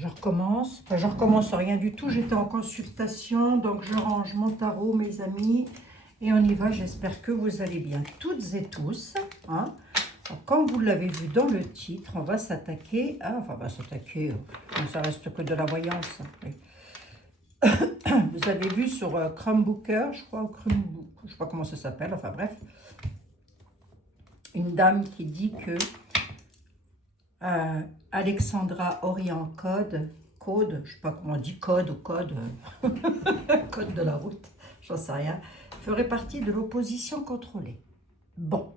je recommence. Enfin, je recommence rien du tout. J'étais en consultation, donc je range mon tarot, mes amis. Et on y va. J'espère que vous allez bien, toutes et tous. Hein. Alors, comme vous l'avez vu dans le titre, on va s'attaquer à... Enfin, on va s'attaquer... ça reste que de la voyance. Oui. Vous avez vu sur Chromebooker, je crois, je ne sais pas comment ça s'appelle. Enfin, bref. Une dame qui dit que... Alexandra Orient Code, je sais pas comment on dit code ou code, code de la route, j'en sais rien, ferait partie de l'opposition contrôlée. Bon,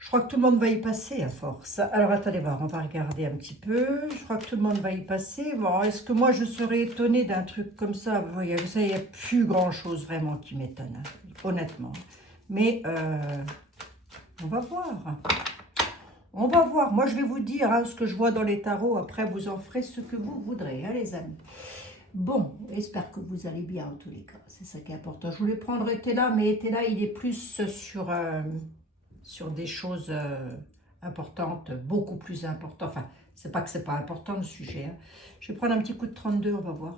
je crois que tout le monde va y passer à force. Alors attendez voir, on va regarder un petit peu. Je crois que tout le monde va y passer. Bon, est-ce que moi je serais étonnée d'un truc comme ça? Vous voyez, ça, il n'y a plus grand chose vraiment qui m'étonne, hein, honnêtement. Mais on va voir. On va voir. Moi, je vais vous dire hein, ce que je vois dans les tarots. Après, vous en ferez ce que vous voudrez, hein, les amis. Bon, j'espère que vous allez bien en tous les cas. C'est ça qui est important. Je voulais prendre Etela, mais Etela, il est plus sur des choses importantes, beaucoup plus importantes. Enfin, c'est pas que c'est pas important le sujet. Hein. Je vais prendre un petit coup de 32, on va voir.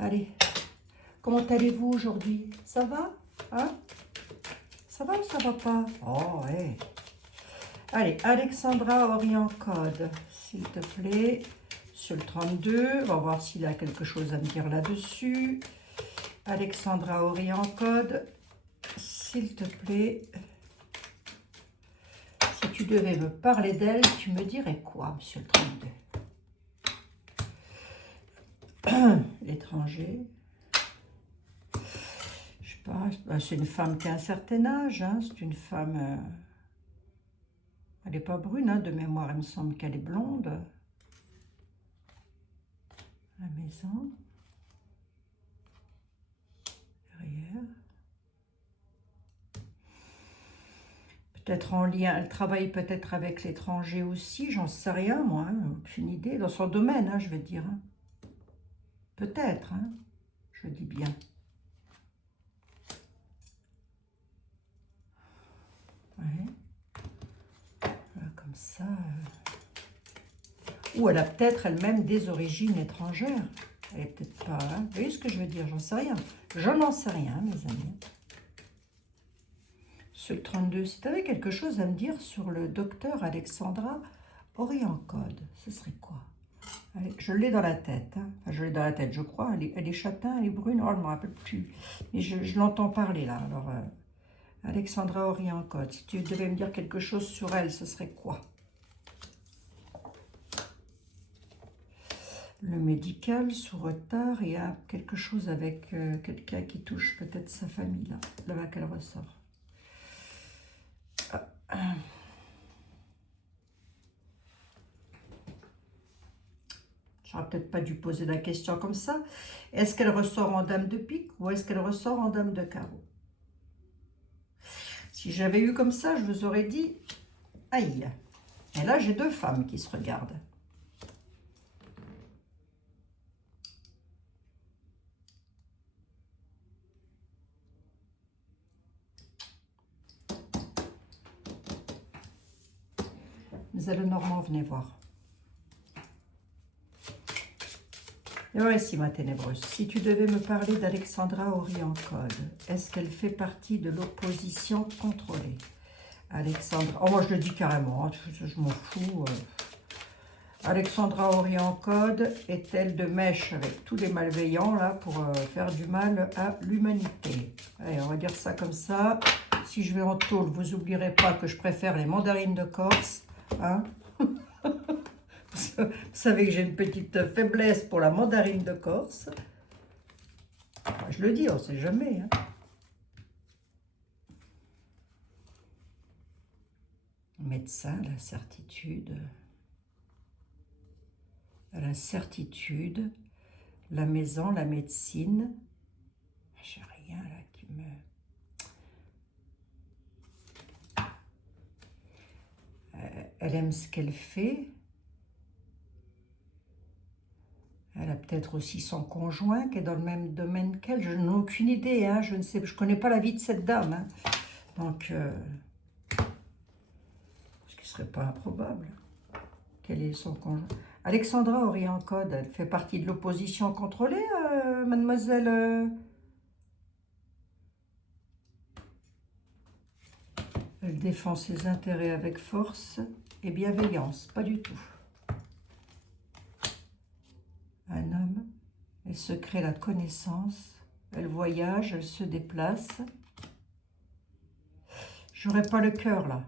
Allez. Comment allez-vous aujourd'hui? Ça va? Hein? Ça va ou ça va pas? Oh, ouais. Allez, Alexandra Orient Code, s'il te plaît, sur le 32. On va voir s'il a quelque chose à me dire là-dessus. Alexandra Orient Code, s'il te plaît. Si tu devais me parler d'elle, tu me dirais quoi, monsieur le 32? L'étranger. Je sais pas, c'est une femme qui a un certain âge. Hein, c'est une femme... Elle n'est pas brune, hein, de mémoire, il me semble qu'elle est blonde. La maison. Derrière. Peut-être en lien, elle travaille peut-être avec l'étranger aussi, j'en sais rien, moi, hein, aucune idée. Dans son domaine, hein, je veux dire. Hein. Peut-être, hein, je dis bien. Ouais. Voilà, comme ça. Ou elle a peut-être elle-même des origines étrangères. Elle est peut-être pas... Hein. Vous voyez ce que je veux dire? J'en sais rien. Je n'en sais rien, mes amis. Ce 32, si tu avais quelque chose à me dire sur le docteur Alexandra Orient Code, ce serait quoi? Allez, je l'ai dans la tête. Hein. Enfin, je l'ai dans la tête, je crois. Elle est châtain, elle est brune. Oh, je ne me rappelle plus. Mais je l'entends parler, là. Alors, Alexandra Orient Code, si tu devais me dire quelque chose sur elle, ce serait quoi? Le médical, sous retard, il y a quelque chose avec quelqu'un qui touche peut-être sa famille, là. Là-bas qu'elle ressort. J'aurais peut-être pas dû poser la question comme ça. Est-ce qu'elle ressort en dame de pique ou est-ce qu'elle ressort en dame de carreau? Si j'avais eu comme ça, je vous aurais dit aïe. Et là, j'ai deux femmes qui se regardent. Mais le Normand, venez voir. Et voici ma ténébreuse. Si tu devais me parler d'Alexandra Orient Code, est-ce qu'elle fait partie de l'opposition contrôlée? Alexandra, oh moi je le dis carrément, hein, je m'en fous. Alexandra Orient Code est-elle de mèche avec tous les malveillants là pour faire du mal à l'humanité? Allez, on va dire ça comme ça. Si je vais en tôle, vous n'oublierez pas que je préfère les mandarines de Corse. Hein. Vous savez que j'ai une petite faiblesse pour la mandarine de Corse. Enfin, je le dis, on ne sait jamais. Hein. Médecin, la certitude. La certitude. La maison, la médecine. J'ai rien là qui me... Elle aime ce qu'elle fait. Elle a peut-être aussi son conjoint qui est dans le même domaine qu'elle. Je n'ai aucune idée. Hein. Je ne sais, je connais pas la vie de cette dame. Hein. Donc, ce qui serait pas improbable. Quel est son conjoint? Alexandra aurait en code, elle fait partie de l'opposition contrôlée, mademoiselle. Elle défend ses intérêts avec force et bienveillance, pas du tout. Un homme, elle se crée la connaissance, elle voyage, elle se déplace. J'aurais pas le cœur là.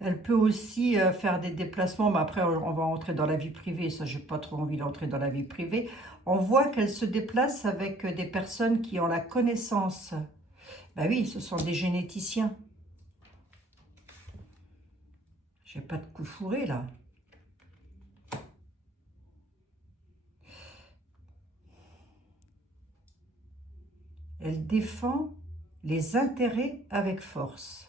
Elle peut aussi faire des déplacements, mais après on va entrer dans la vie privée, ça j'ai pas trop envie d'entrer dans la vie privée. On voit qu'elle se déplace avec des personnes qui ont la connaissance. Ben oui, ce sont des généticiens. J'ai pas de coup fourré là. Elle défend les intérêts avec force.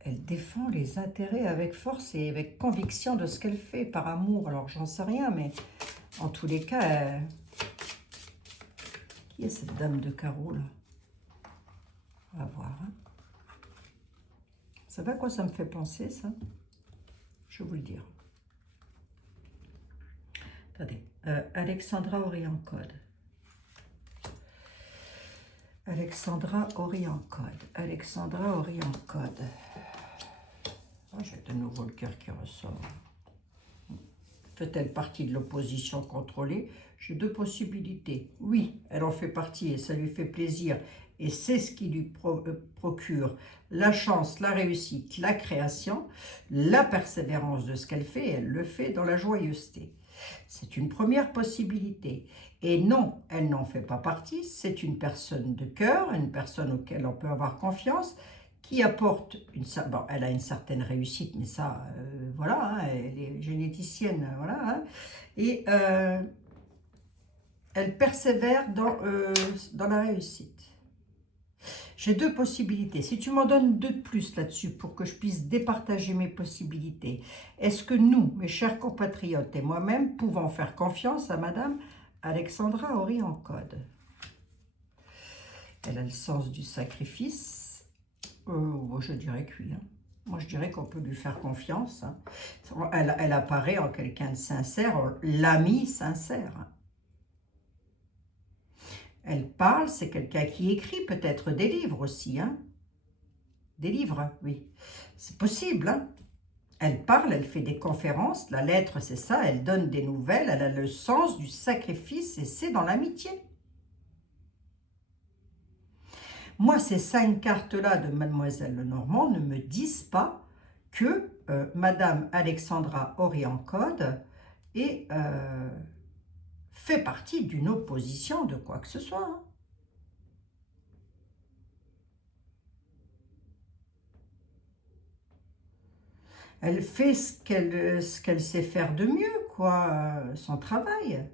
Elle défend les intérêts avec force et avec conviction de ce qu'elle fait, par amour. Alors, j'en sais rien, mais en tous les cas, qui est cette dame de carreau, là? On va voir. Hein. Vous savez à quoi ça me fait penser, ça? Je vais vous le dire. Attendez. Alexandra Orient Code. Alexandra Orient Code. Alexandra Orient Code. Oh, j'ai de nouveau le cœur qui ressort. Fait-elle partie de l'opposition contrôlée? J'ai deux possibilités. Oui, elle en fait partie et ça lui fait plaisir. Et c'est ce qui lui procure la chance, la réussite, la création, la persévérance de ce qu'elle fait. Et elle le fait dans la joyeuseté. C'est une première possibilité. Et non, elle n'en fait pas partie. C'est une personne de cœur, une personne auquel on peut avoir confiance, qui apporte bon, elle a une certaine réussite, mais ça, voilà, hein, elle est généticienne, voilà, hein, et elle persévère dans la réussite. J'ai deux possibilités. Si tu m'en donnes deux de plus là-dessus pour que je puisse départager mes possibilités, est-ce que nous, mes chers compatriotes et moi-même, pouvons faire confiance à Madame Alexandra Orient Code? Elle a le sens du sacrifice. Je dirais que oui. Hein. Moi, je dirais qu'on peut lui faire confiance. Hein. Elle apparaît en quelqu'un de sincère, l'ami sincère. Elle parle, c'est quelqu'un qui écrit peut-être des livres aussi. Hein. Des livres, oui. C'est possible. Hein. Elle parle, elle fait des conférences. La lettre, c'est ça. Elle donne des nouvelles. Elle a le sens du sacrifice et c'est dans l'amitié. Moi, ces 5 cartes-là de Mademoiselle Lenormand ne me disent pas que Madame Alexandra Orient Code fait partie d'une opposition de quoi que ce soit. Hein. Elle fait ce qu'elle sait faire de mieux, quoi, son travail.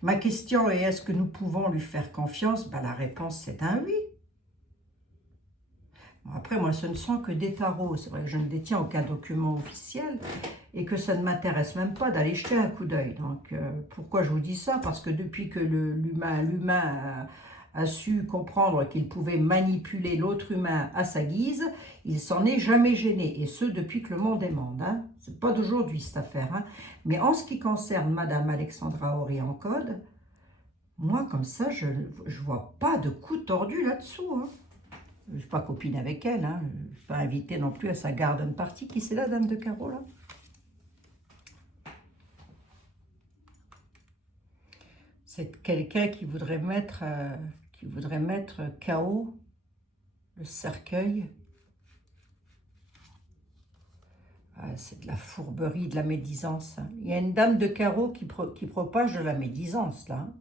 Ma question est, est-ce que nous pouvons lui faire confiance? Ben, la réponse, c'est un oui. Bon, après, moi, ce ne sont que des tarots. C'est vrai que je ne détiens aucun document officiel et que ça ne m'intéresse même pas d'aller jeter un coup d'œil. Donc, pourquoi je vous dis ça? Parce que depuis que l'humain a su comprendre qu'il pouvait manipuler l'autre humain à sa guise, il s'en est jamais gêné. Et ce, depuis que le monde est monde. Hein. Ce n'est pas d'aujourd'hui, cette affaire. Hein. Mais en ce qui concerne Madame Alexandra Orient Code, moi, comme ça, je ne vois pas de coup tordu là-dessous. Hein. Je ne suis pas copine avec elle. Hein. Je ne suis pas invitée non plus à sa garden party. Qui c'est la dame de carreau, là? C'est quelqu'un qui voudrait mettre KO le cercueil. Ah, c'est de la fourberie, de la médisance. Hein. Il y a une dame de carreau qui propage de la médisance, là. Hein.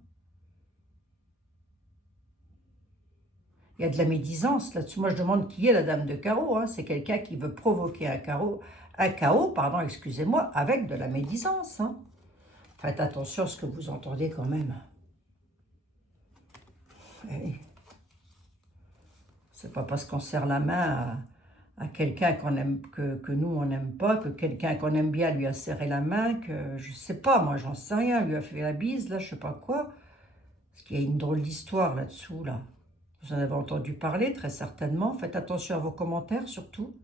Il y a de la médisance là-dessus. Moi, je demande qui est la dame de carreau. Hein. C'est quelqu'un qui veut provoquer un chaos, pardon, excusez-moi, avec de la médisance. Hein. Faites attention à ce que vous entendez quand même. C'est pas parce qu'on serre la main à quelqu'un qu'on aime que nous on n'aime pas, que quelqu'un qu'on aime bien lui a serré la main, que je sais pas, moi j'en sais rien, lui a fait la bise, là je sais pas quoi. Parce qu'il y a une drôle d'histoire là-dessous, là. Vous en avez entendu parler, très certainement. Faites attention à vos commentaires, surtout.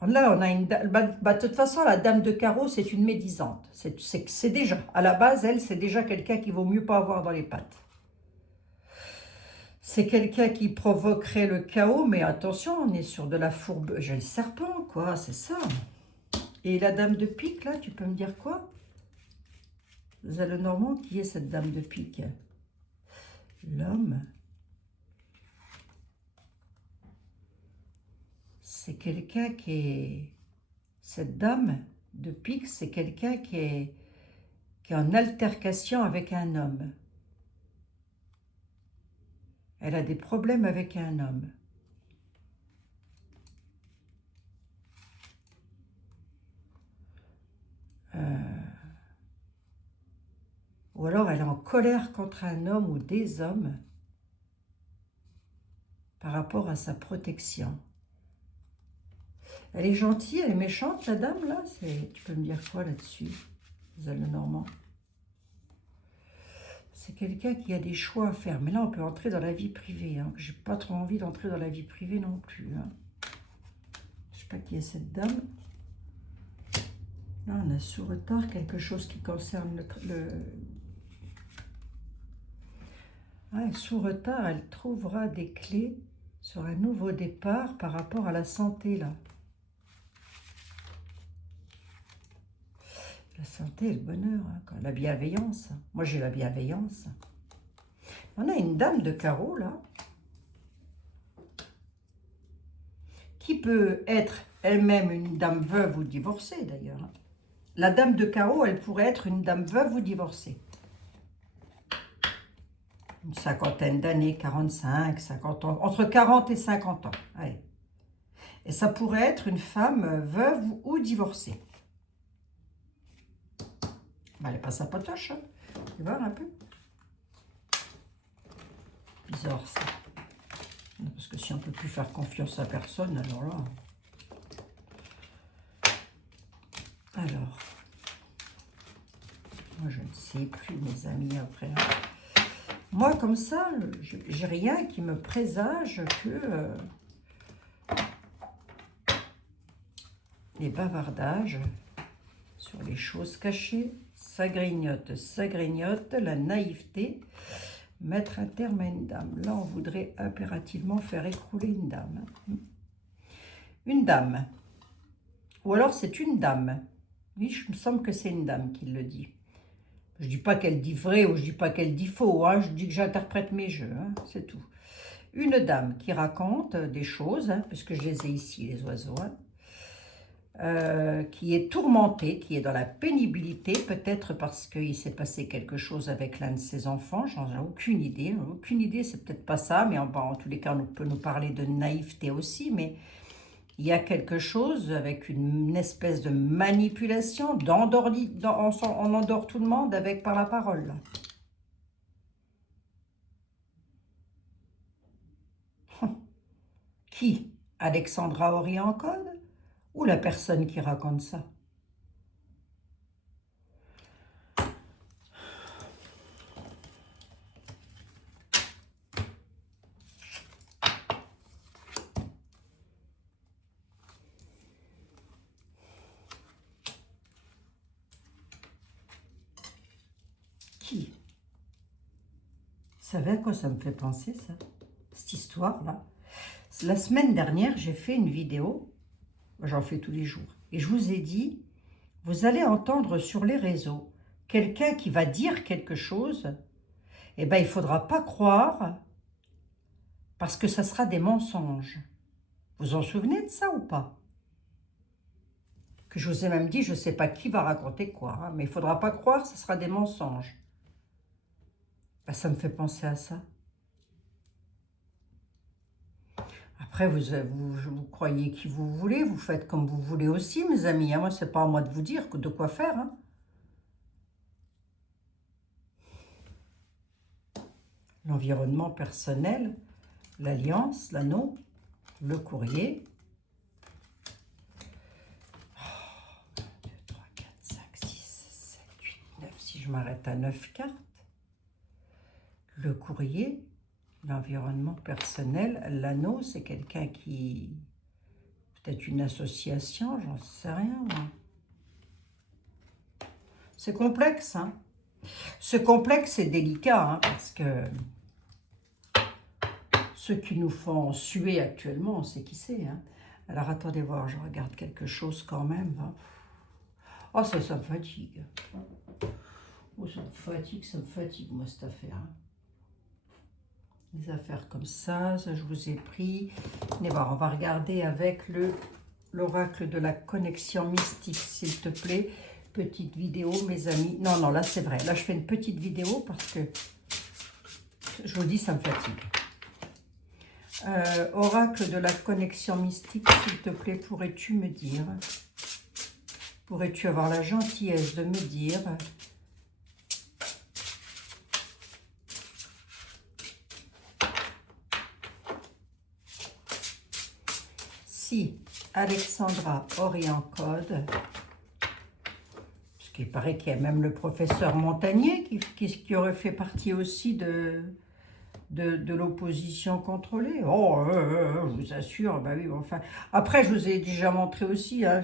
Là, on a une... de toute façon, la dame de carreau, c'est une médisante. C'est déjà, à la base, elle, c'est déjà quelqu'un qu'il vaut mieux pas avoir dans les pattes. C'est quelqu'un qui provoquerait le chaos, mais attention, on est sur de la fourbe. J'ai le serpent, quoi, c'est ça. Et la dame de pique, là, tu peux me dire quoi? Vous avez le Normand, qui est cette dame de pique? L'homme. C'est quelqu'un qui est... Cette dame de pique, c'est quelqu'un qui est en altercation avec un homme. Elle a des problèmes avec un homme. Ou alors elle est en colère contre un homme ou des hommes par rapport à sa protection. Elle est gentille, elle est méchante, la dame, là. Tu peux me dire quoi là-dessus, le Normand? C'est quelqu'un qui a des choix à faire. Mais là, on peut entrer dans la vie privée. Hein. J'ai pas trop envie d'entrer dans la vie privée non plus. Hein. Je sais pas qui est cette dame. Là, on a sous retard quelque chose qui concerne le... Ah, sous retard, elle trouvera des clés sur un nouveau départ par rapport à la santé, là. La santé et le bonheur, hein, la bienveillance. Moi, j'ai la bienveillance. On a une dame de carreau, là, qui peut être elle-même une dame veuve ou divorcée, d'ailleurs. La dame de carreau, elle pourrait être une dame veuve ou divorcée. Une cinquantaine d'années, 45, 50 ans, entre 40 et 50 ans. Allez. Et ça pourrait être une femme veuve ou divorcée. Elle n'est pas sa potoche, hein. Tu vois un peu? Bizarre ça. Parce que si on ne peut plus faire confiance à personne, alors là... Alors... Moi, je ne sais plus, mes amis, après. Moi, comme ça, j'ai rien qui me présage que... les bavardages sur les choses cachées. Ça grignote, la naïveté. Mettre un terme à une dame. Là, on voudrait impérativement faire écrouler une dame. Une dame. Ou alors, c'est une dame. Oui, je me semble que c'est une dame qui le dit. Je ne dis pas qu'elle dit vrai ou je ne dis pas qu'elle dit faux. Hein. Je dis que j'interprète mes jeux. Hein. C'est tout. Une dame qui raconte des choses, hein, puisque je les ai ici, les oiseaux. Hein. Qui est tourmentée, qui est dans la pénibilité, peut-être parce qu'il s'est passé quelque chose avec l'un de ses enfants, j'en ai aucune idée. Aucune idée, c'est peut-être pas ça, mais en tous les cas, on peut nous parler de naïveté aussi, mais il y a quelque chose avec une espèce de manipulation, on endort tout le monde avec par la parole. Qui? Alexandra Oriancode? Ou la personne qui raconte ça? Qui? Vous savez à quoi ça me fait penser, ça? Cette histoire-là. La semaine dernière, j'ai fait une vidéo. J'en fais tous les jours. Et je vous ai dit, vous allez entendre sur les réseaux quelqu'un qui va dire quelque chose, eh bien, il ne faudra pas croire parce que ça sera des mensonges. Vous en souvenez de ça ou pas? Que je vous ai même dit, je ne sais pas qui va raconter quoi, hein, mais il ne faudra pas croire, ça sera des mensonges. Ben, ça me fait penser à ça. Après, vous croyez qui vous voulez, vous faites comme vous voulez aussi, mes amis. Hein. Moi, ce n'est pas à moi de vous dire de quoi faire. Hein. L'environnement personnel, l'alliance, l'anneau, le courrier. 1, 2, 3, 4, 5, 6, 7, 8, 9. Si je m'arrête à 9 cartes. Le courrier, L'environnement personnel, l'anneau, c'est quelqu'un qui... Peut-être une association, j'en sais rien, moi. C'est complexe, hein. Ce complexe est délicat, hein, parce que ceux qui nous font suer actuellement, on sait qui c'est, hein. Alors, attendez voir, je regarde quelque chose quand même. Hein. Oh, ça me fatigue. Oh, ça me fatigue, moi, cette affaire. Hein. Des affaires comme ça je vous ai pris. Mais bon, on va regarder avec l'oracle de la connexion mystique, s'il te plaît. Petite vidéo, mes amis. Non, non, là, c'est vrai. Là, je fais une petite vidéo parce que, je vous dis, ça me fatigue. Oracle de la connexion mystique, s'il te plaît, pourrais-tu me dire, pourrais-tu avoir la gentillesse de me dire si Alexandra Orient Code, parce qu'il paraît qu'il y a même le professeur Montagnier qui aurait fait partie aussi de l'opposition contrôlée. Oh, je vous assure, bah oui, enfin. Après, je vous ai déjà montré aussi. Hein,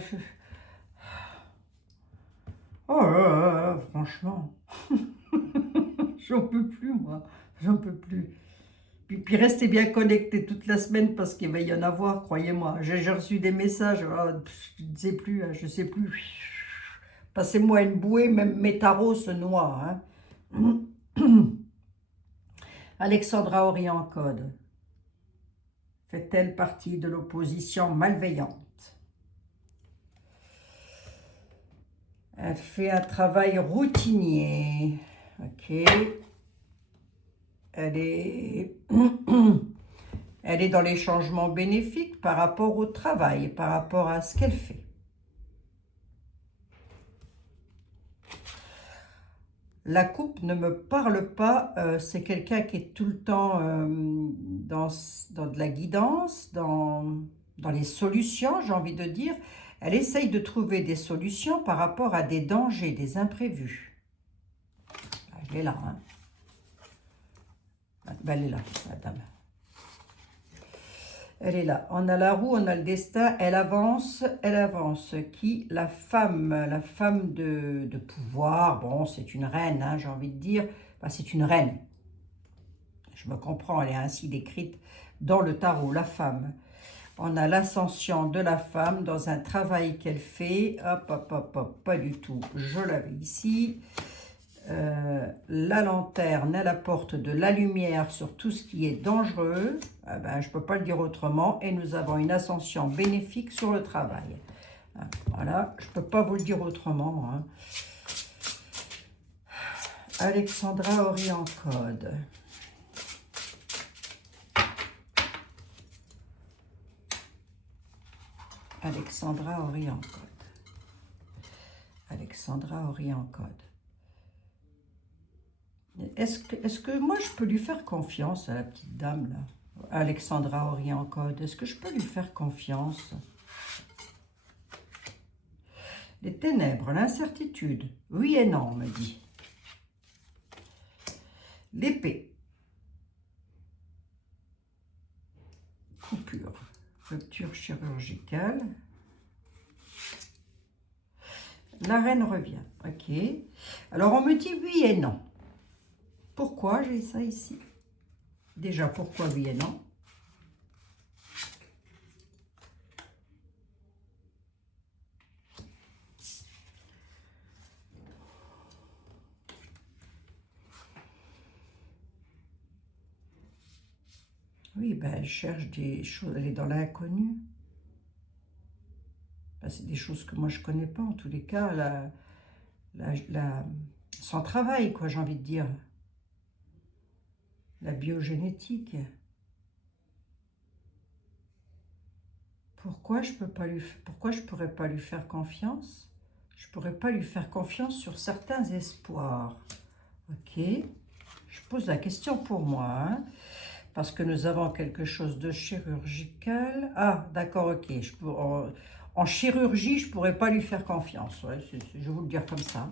oh, franchement, j'en peux plus, moi. J'en peux plus. Puis restez bien connectés toute la semaine parce qu'il va y en avoir, croyez-moi. J'ai reçu des messages, je ne sais plus, hein, je sais plus. Passez-moi une bouée, même mes tarots se noient. Hein. Alexandra Orient Code. Fait-elle partie de l'opposition malveillante? Elle fait un travail routinier. Ok. Elle est dans les changements bénéfiques par rapport au travail, par rapport à ce qu'elle fait. La coupe ne me parle pas, c'est quelqu'un qui est tout le temps dans de la guidance, dans les solutions, j'ai envie de dire. Elle essaye de trouver des solutions par rapport à des dangers, des imprévus. Elle est là, hein. Ben, elle est là, la dame. Elle est là. On a la roue, on a le destin. Elle avance, elle avance. Qui? La femme de pouvoir. Bon, c'est une reine, hein, j'ai envie de dire. Enfin, c'est une reine. Je me comprends, elle est ainsi décrite dans le tarot, la femme. On a l'ascension de la femme dans un travail qu'elle fait. Hop, hop, hop, hop, pas du tout. Je l'avais ici. La lanterne, elle apporte de la lumière sur tout ce qui est dangereux. Ah ben, je ne peux pas le dire autrement. Et nous avons une ascension bénéfique sur le travail. Voilà, je ne peux pas vous le dire autrement. Hein. Alexandra Orient Code. Alexandra Orient Code. Alexandra Orient Code. Est-ce que moi, je peux lui faire confiance à la petite dame, là? Alexandra Orient Code. Est-ce que je peux lui faire confiance? Les ténèbres, l'incertitude. Oui et non, on me dit. L'épée. Coupure. Rupture chirurgicale. La reine revient. Ok. Alors, on me dit oui et non. Pourquoi j'ai ça ici? Déjà, pourquoi oui et non? Oui, ben, elle cherche des choses, elle est dans l'inconnu. Ben, c'est des choses que moi je ne connais pas, en tous les cas, son travail, quoi, j'ai envie de dire. La biogénétique. Pourquoi je pourrais pas lui faire confiance? Je pourrais pas lui faire confiance sur certains espoirs. Ok, je pose la question pour moi, hein, parce que nous avons quelque chose de chirurgical. Ah, d'accord, ok. En chirurgie, je pourrais pas lui faire confiance. Ouais, je vais vous le dire comme ça.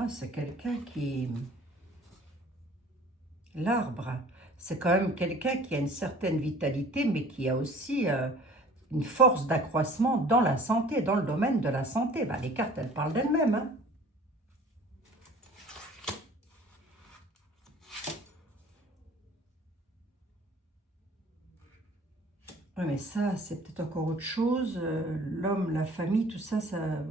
Ah, c'est quelqu'un qui... L'arbre, c'est quand même quelqu'un qui a une certaine vitalité, mais qui a aussi une force d'accroissement dans la santé, dans le domaine de la santé. Ben, les cartes, elles parlent d'elles-mêmes, hein. Oui, mais ça, c'est peut-être encore autre chose. L'homme, la famille, tout ça, ça...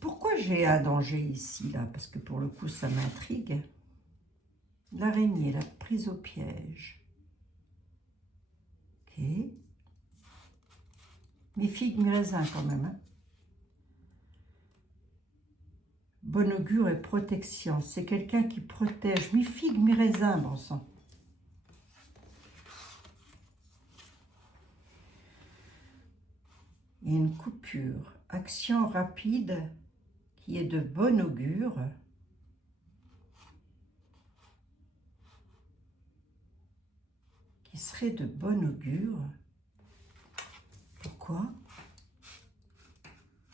Pourquoi j'ai un danger ici, là? Parce que pour le coup, ça m'intrigue. L'araignée, la prise au piège. Ok. Mes figues, mes raisins quand même, hein. Bon augure et protection. C'est quelqu'un qui protège. Mi figue, mi raisin, bon sang. Il y a une coupure. Action rapide qui est de bon augure. Qui serait de bon augure. Pourquoi?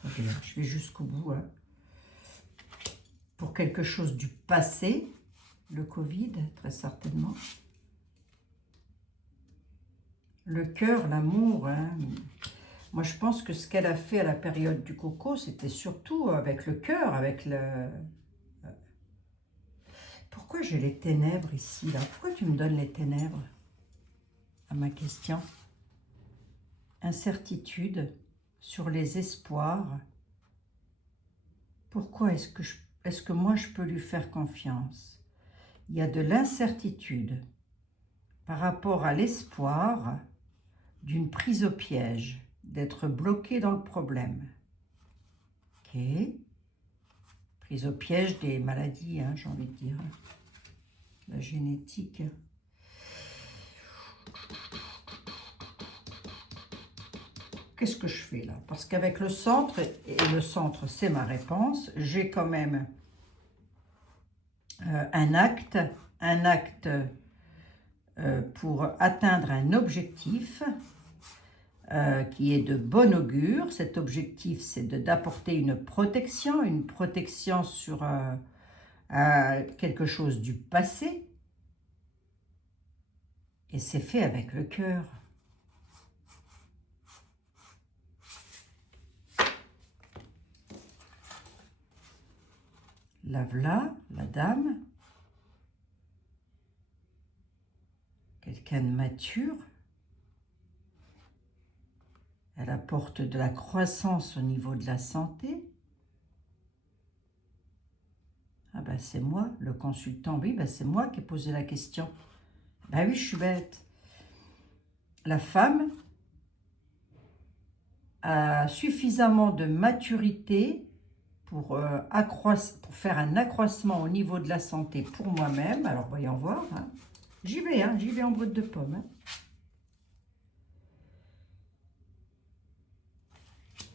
Okay, je vais jusqu'au bout, hein. Pour quelque chose du passé, le Covid, très certainement. Le cœur, l'amour, hein. Moi, je pense que ce qu'elle a fait à la période du coco, c'était surtout avec le cœur, avec le... Pourquoi j'ai les ténèbres ici, là? Pourquoi tu me donnes les ténèbres? À ma question. Incertitude sur les espoirs. Pourquoi est-ce que moi, je peux lui faire confiance? Il y a de l'incertitude par rapport à l'espoir d'une prise au piège, d'être bloqué dans le problème. Ok. Prise au piège des maladies, hein, j'ai envie de dire. La génétique. Qu'est-ce que je fais là? Parce qu'avec le centre, et le centre c'est ma réponse, j'ai quand même un acte pour atteindre un objectif qui est de bon augure. Cet objectif, c'est d'apporter une protection sur quelque chose du passé. Et c'est fait avec le cœur. La voilà, la dame. Quelqu'un de mature. Elle apporte de la croissance au niveau de la santé. Ah ben c'est moi, le consultant. Oui, ben c'est moi qui ai posé la question. Ben oui, je suis bête. La femme a suffisamment de maturité pour faire un accroissement au niveau de la santé pour moi-même. Alors, voyons voir. Hein. J'y vais en brut de pomme. Hein.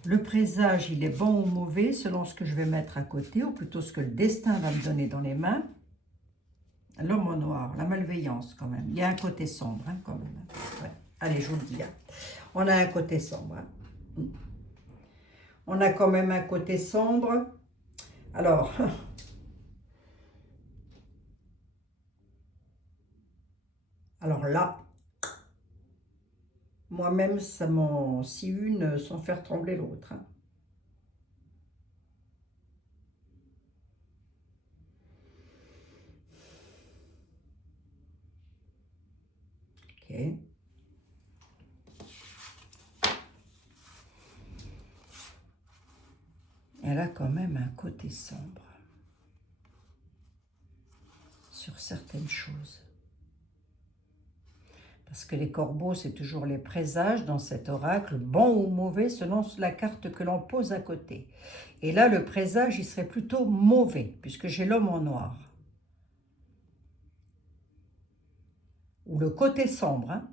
Le présage, il est bon ou mauvais selon ce que je vais mettre à côté, ou plutôt ce que le destin va me donner dans les mains. L'homme au noir, la malveillance quand même. Il y a un côté sombre hein, quand même. Ouais. Allez, je vous le dis. Hein. On a un côté sombre. Hein. On a quand même un côté sombre. Alors, là, moi-même, ça m'en scie une sans faire trembler l'autre. Hein. Ok. Elle a quand même un côté sombre sur certaines choses. Parce que les corbeaux, c'est toujours les présages dans cet oracle, bon ou mauvais selon la carte que l'on pose à côté. Et là, le présage, il serait plutôt mauvais, puisque j'ai l'homme en noir. Ou le côté sombre. Hein.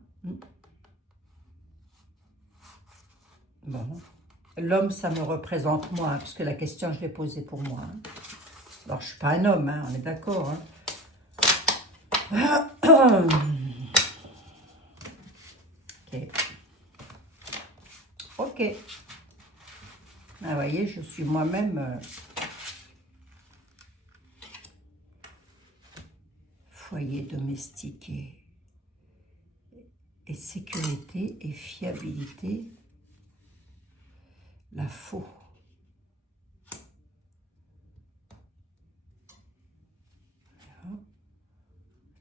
Bon. L'homme, ça me représente moi, hein, puisque la question, je l'ai posée pour moi. Hein. Alors, je ne suis pas un homme, hein, on est d'accord. Hein. Ok. Ok. Ah, vous voyez, je suis moi-même foyer domestiqué et sécurité et fiabilité, la faux.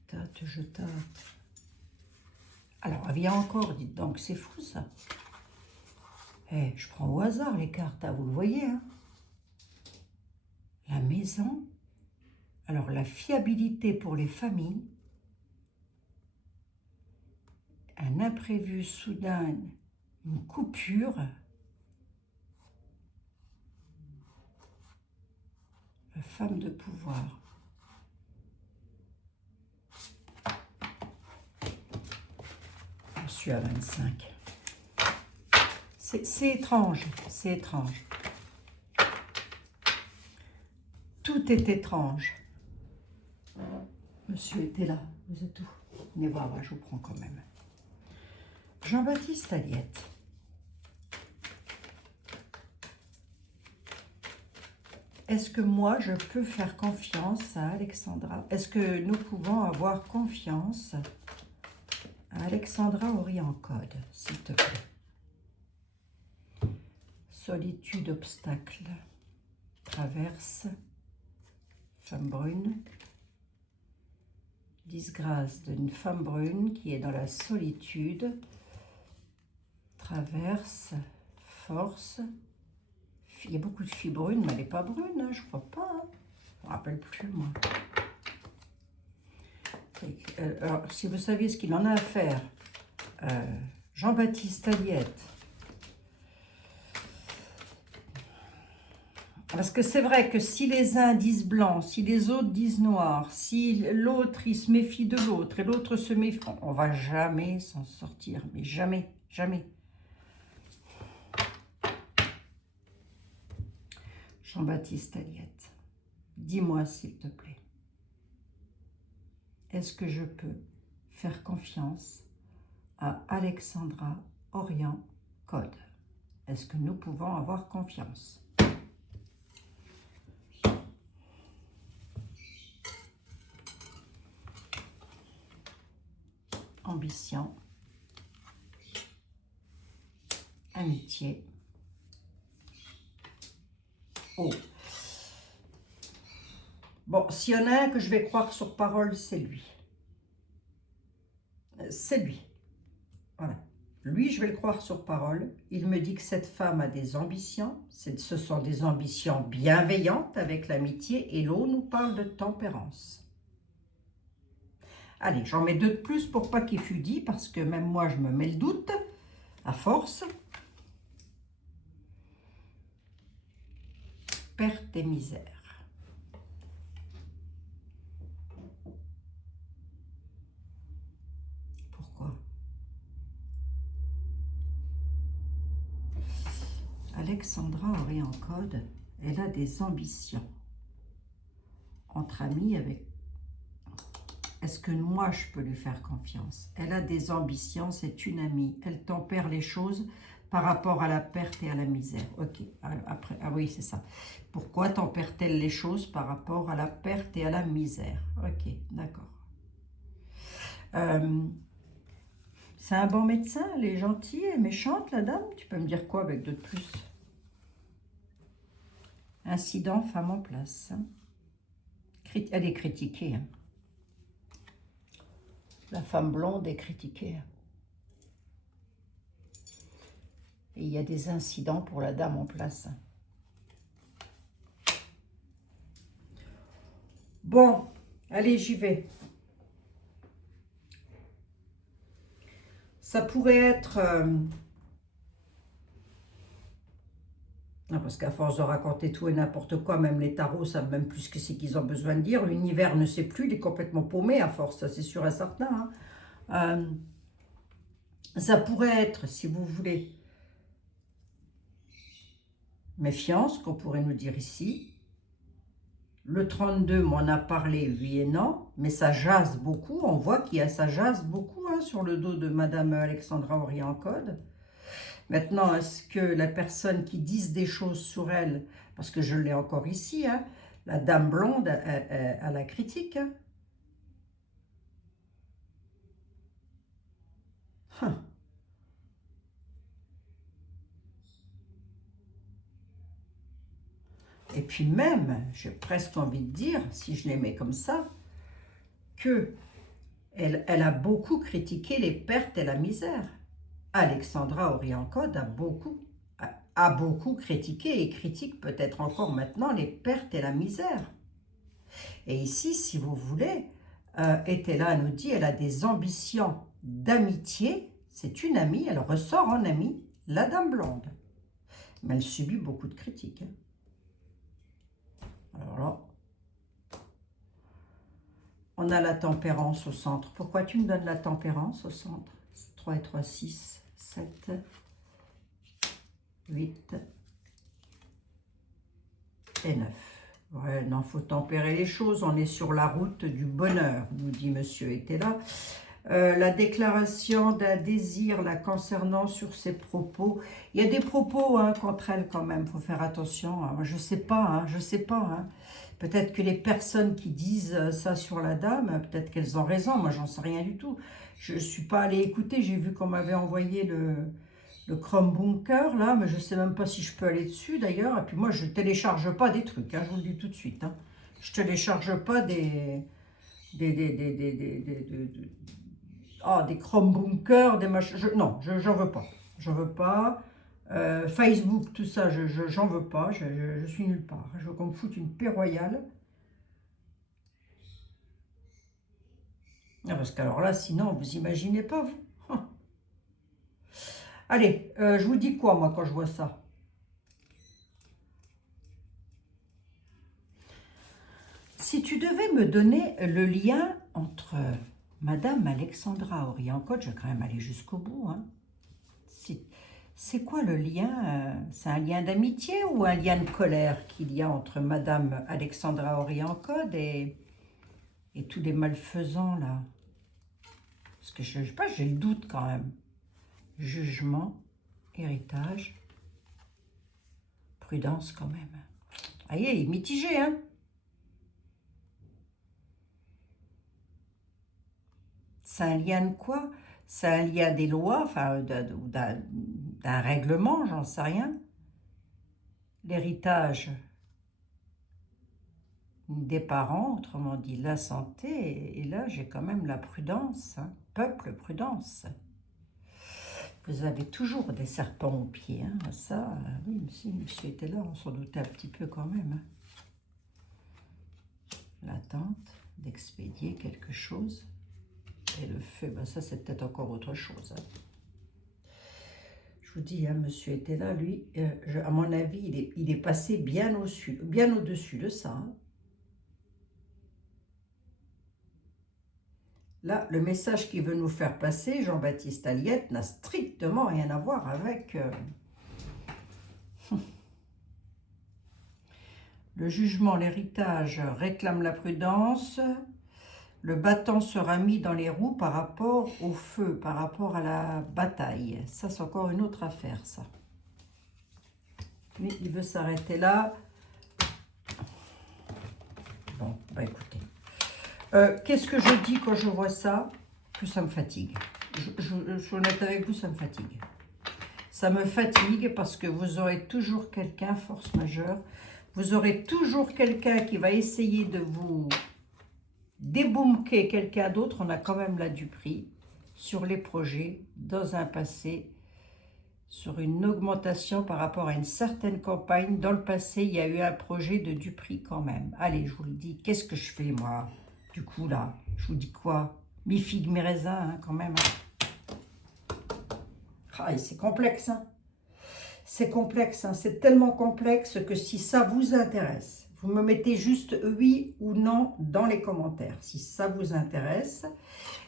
Tâte, je tâte. Alors, il y a encore, dites donc, c'est fou ça. Eh, je prends au hasard les cartes, hein, vous le voyez, hein. La maison. Alors, la fiabilité pour les familles. Un imprévu soudain, une coupure. La femme de pouvoir. Je suis à 25. C'est étrange, c'est étrange. Tout est étrange. Monsieur était là, vous êtes où? Venez voir, je vous prends quand même. Jean-Baptiste Aliette. Est-ce que moi, je peux faire confiance à Alexandra? Est-ce que nous pouvons avoir confiance à Alexandra Orient-Code, s'il te plaît? Solitude, obstacle, traverse, femme brune, disgrâce d'une femme brune qui est dans la solitude, traverse, force. Il y a beaucoup de filles brunes, mais elle n'est pas brune, hein, je crois pas. Hein. Je ne me rappelle plus, moi. Alors, si vous saviez ce qu'il en a à faire, Jean-Baptiste Aliette. Parce que c'est vrai que si les uns disent blanc, si les autres disent noir, si l'autre il se méfie de l'autre et l'autre se méfie, on va jamais s'en sortir, mais jamais, jamais. Jean-Baptiste Aliette, dis-moi s'il te plaît, est-ce que je peux faire confiance à Alexandra Orient-Code? Est-ce que nous pouvons avoir confiance? Ambition, amitié. Oh. Bon, s'il y en a un que je vais croire sur parole, c'est lui. C'est lui. Voilà. Lui, je vais le croire sur parole. Il me dit que cette femme a des ambitions. Ce sont des ambitions bienveillantes avec l'amitié. Et l'eau nous parle de tempérance. Allez, j'en mets 2 de plus pour pas qu'il fût dit, parce que même moi, je me mets le doute, à force. Perte et misère. Pourquoi? Alexandra Orient-Code, elle a des ambitions. Entre amis avec... Est-ce que moi, je peux lui faire confiance? Elle a des ambitions, c'est une amie. Elle tempère les choses par rapport à la perte et à la misère. Ok, après, ah oui, c'est ça. Pourquoi tempère-t-elle les choses par rapport à la perte et à la misère? Ok, d'accord. C'est un bon médecin, elle est gentille et méchante, la dame. Tu peux me dire quoi avec 2 de plus? Incident, femme en place. Elle est critiquée. Hein. La femme blonde est critiquée. Et il y a des incidents pour la dame en place. Bon, allez, j'y vais. Ça pourrait être... Non, parce qu'à force de raconter tout et n'importe quoi, même les tarots savent même plus ce que c'est qu'ils ont besoin de dire. L'univers ne sait plus, il est complètement paumé à force, ça c'est sûr et certain. Hein. Ça pourrait être, si vous voulez, méfiance, qu'on pourrait nous dire ici. Le 32 m'en a parlé, oui et non, mais ça jase beaucoup. On voit qu'il y a ça jase beaucoup hein, sur le dos de Madame Alexandra Orient-Code. Maintenant, est-ce que la personne qui dise des choses sur elle, parce que je l'ai encore ici, hein, la dame blonde, à la critique, hein. Hum. Et puis même, j'ai presque envie de dire, si je les mets comme ça, que elle a beaucoup critiqué les pertes et la misère. Alexandra Oriancode a beaucoup critiqué et critique peut-être encore maintenant les pertes et la misère. Et ici, si vous voulez, Etela nous dit elle a des ambitions d'amitié. C'est une amie, elle ressort en amie, la dame blonde. Mais elle subit beaucoup de critiques. Hein. Alors là, on a la tempérance au centre. Pourquoi tu me donnes la tempérance au centre? 3 et 3, 6, 7, 8 et 9. Ouais, non, faut tempérer les choses. On est sur la route du bonheur, nous dit Monsieur Etela. La déclaration d'un désir la concernant sur ses propos. Il y a des propos hein, contre elle quand même, il faut faire attention. Hein. Je ne sais pas, hein, je sais pas. Hein. Peut-être que les personnes qui disent ça sur la dame, peut-être qu'elles ont raison, moi j'en sais rien du tout. Je ne suis pas allée écouter, j'ai vu qu'on m'avait envoyé le Chrome Bunker là, mais je ne sais même pas si je peux aller dessus d'ailleurs. Et puis moi je ne télécharge pas des trucs, hein, je vous le dis tout de suite. Hein. Je ne télécharge pas des Chrome Bunker, des machins. Non, j'en veux pas. J'en veux pas. Facebook, tout ça, j'en veux pas. Je suis nulle part. Je veux qu'on me foute une paix royale. Ah, parce qu'alors là, sinon, vous imaginez pas, vous. Allez, je vous dis quoi, moi, quand je vois ça? Si tu devais me donner le lien entre Madame Alexandra Oriancode, je vais quand même aller jusqu'au bout, hein. C'est quoi le lien? C'est un lien d'amitié ou un lien de colère qu'il y a entre Madame Alexandra Oriancode et tous les malfaisants là? Parce que je sais pas, j'ai le doute quand même. Jugement, héritage, prudence quand même. Ah, il est mitigé, hein? C'est un lien de quoi? C'est un lien des lois, enfin, d'un règlement, j'en sais rien. L'héritage des parents, autrement dit la santé, et là j'ai quand même la prudence, hein. Peuple, prudence. Vous avez toujours des serpents aux pieds, hein. Ça, oui, si monsieur était là, on s'en doutait un petit peu quand même. Hein. L'attente d'expédier quelque chose, et le feu, ben ça c'est peut-être encore autre chose. Hein. Je vous dis, hein, monsieur était là, lui, à mon avis, il est passé bien au-dessus de ça. Hein. Là, le message qu'il veut nous faire passer, Jean-Baptiste Aliette, n'a strictement rien à voir avec le jugement, l'héritage réclame la prudence, le bâton sera mis dans les roues par rapport au feu, par rapport à la bataille. Ça, c'est encore une autre affaire, ça. Lui, il veut s'arrêter là. Bon, bah écoutez. Qu'est-ce que je dis quand je vois ça? Plus ça me fatigue. Je suis honnête avec vous, ça me fatigue. Ça me fatigue parce que vous aurez toujours quelqu'un, force majeure, vous aurez toujours quelqu'un qui va essayer de vous débomquer quelqu'un d'autre. On a quand même là du prix sur les projets, dans un passé, sur une augmentation par rapport à une certaine campagne. Dans le passé, il y a eu un projet de Dupri quand même. Allez, je vous le dis, qu'est-ce que je fais moi? Du coup, là, je vous dis quoi? Mes figues, mes raisins, hein, quand même. Hein. Ah, c'est complexe, hein. C'est complexe, hein. C'est tellement complexe que si ça vous intéresse, vous me mettez juste oui ou non dans les commentaires. Si ça vous intéresse,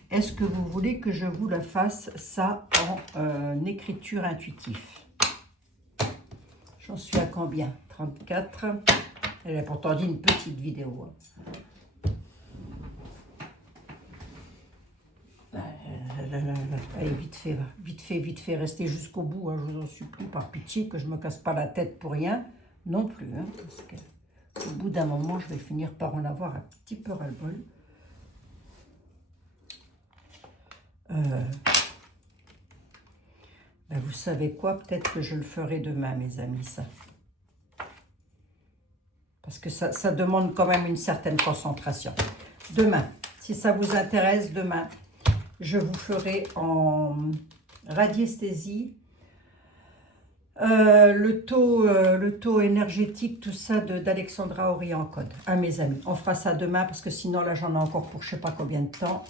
est-ce que vous voulez que je vous la fasse, ça, en écriture intuitive? J'en suis à combien? 34. Elle a pourtant dit une petite vidéo. Hein. Allez, vite fait, restez jusqu'au bout, hein, je vous en supplie, par pitié, que je me casse pas la tête pour rien, non plus, hein, parce qu'au bout d'un moment, je vais finir par en avoir un petit peu ras-le-bol. Ben, vous savez quoi, peut-être que je le ferai demain, mes amis, ça. Parce que ça demande quand même une certaine concentration. Demain, si ça vous intéresse, demain, je vous ferai en radiesthésie le taux énergétique, tout ça d'Alexandra Orient Code. À mes amis, on fera ça demain parce que sinon, là, j'en ai encore pour je ne sais pas combien de temps.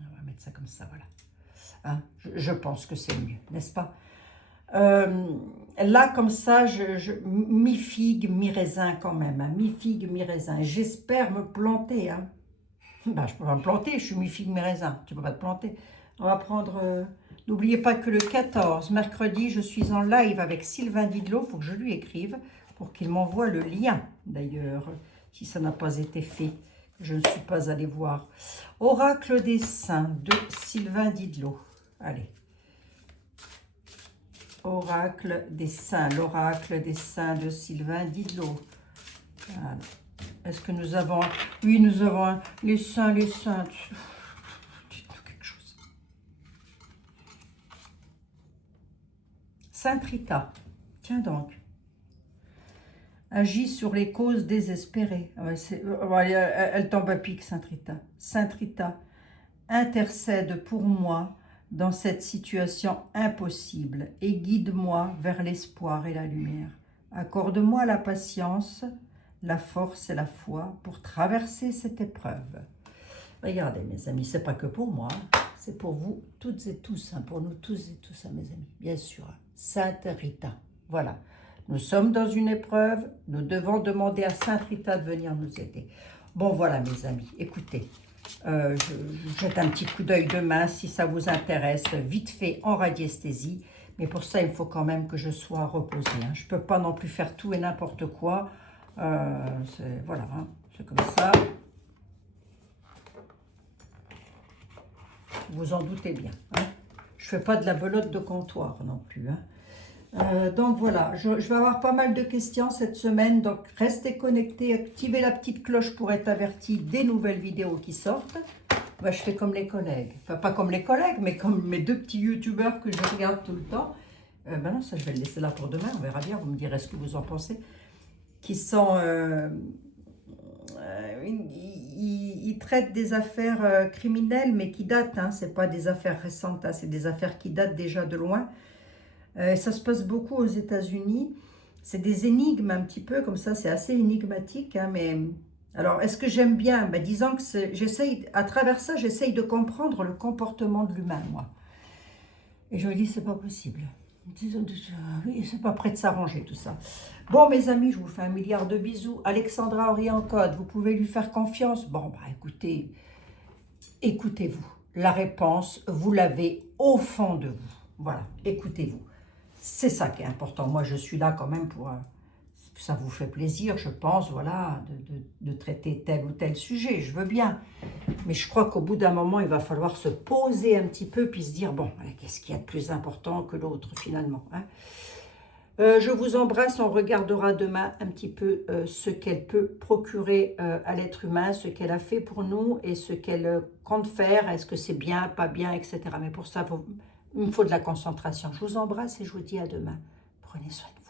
On va mettre ça comme ça, voilà. Hein, je pense que c'est mieux, n'est-ce pas? Là, comme ça, mi-figue, mi-raisin quand même. Hein, mi-figue, mi-raisin. J'espère me planter. Hein. Ben, je peux pas me planter, je suis mi-figue, mi-raisin. Tu peux pas te planter. On va prendre... N'oubliez pas que le 14, mercredi, je suis en live avec Sylvain Didlot. Il faut que je lui écrive pour qu'il m'envoie le lien, d'ailleurs, si ça n'a pas été fait. Je ne suis pas allée voir. Oracle des saints de Sylvain Didlot. Allez. Oracle des saints, l'oracle des saints de Sylvain Didlot. Voilà. Est-ce que nous avons... Oui, nous avons les saints, les saintes. Dites-nous quelque chose. Sainte Rita. Tiens donc. Agit sur les causes désespérées. Elle tombe à pic, Sainte Rita. Sainte Rita, intercède pour moi dans cette situation impossible et guide-moi vers l'espoir et la lumière. Accorde-moi la patience, la force et la foi pour traverser cette épreuve. Regardez, mes amis, c'est pas que pour moi, c'est pour vous toutes et tous, hein, pour nous tous et tous, hein, mes amis, bien sûr. Sainte Rita, voilà. Nous sommes dans une épreuve, nous devons demander à Sainte Rita de venir nous aider. Bon, voilà, mes amis, écoutez. Je jette un petit coup d'œil demain si ça vous intéresse, vite fait en radiesthésie. Mais pour ça, il faut quand même que je sois reposée. Hein. Je ne peux pas non plus faire tout et n'importe quoi. Voilà, hein, c'est comme ça. Vous en doutez bien. Hein. Je ne fais pas de la belote de comptoir non plus. Hein. Donc voilà, je vais avoir pas mal de questions cette semaine, donc restez connectés, activez la petite cloche pour être averti des nouvelles vidéos qui sortent. Bah, je fais comme les collègues, enfin pas comme les collègues, mais comme mes deux petits youtubeurs que je regarde tout le temps. Non, ça je vais le laisser là pour demain, on verra bien, vous me direz ce que vous en pensez. Qui sont... ils traitent des affaires criminelles, mais qui datent, hein, c'est pas des affaires récentes, hein, c'est des affaires qui datent déjà de loin. Ça se passe beaucoup aux États-Unis. C'est des énigmes un petit peu comme ça, c'est assez énigmatique. Hein, mais alors, est-ce que j'aime bien? Ben, disons que j'essaye, à travers ça, j'essaye de comprendre le comportement de l'humain, moi. Et je me dis, c'est pas possible. Oui, c'est pas prêt de s'arranger tout ça. Bon, mes amis, je vous fais 1 milliard de bisous. Alexandra Orient Code, vous pouvez lui faire confiance. Bon, bah écoutez, écoutez-vous. La réponse, vous l'avez au fond de vous. Voilà, écoutez-vous. C'est ça qui est important. Moi, je suis là quand même pour... ça vous fait plaisir, je pense, voilà, de traiter tel ou tel sujet. Je veux bien. Mais je crois qu'au bout d'un moment, il va falloir se poser un petit peu puis se dire, bon, qu'est-ce qu'il y a de plus important que l'autre, finalement, hein? Je vous embrasse. On regardera demain un petit peu ce qu'elle peut procurer à l'être humain, ce qu'elle a fait pour nous et ce qu'elle compte faire. Est-ce que c'est bien, pas bien, etc. Mais pour ça, il me faut de la concentration. Je vous embrasse et je vous dis à demain. Prenez soin de vous.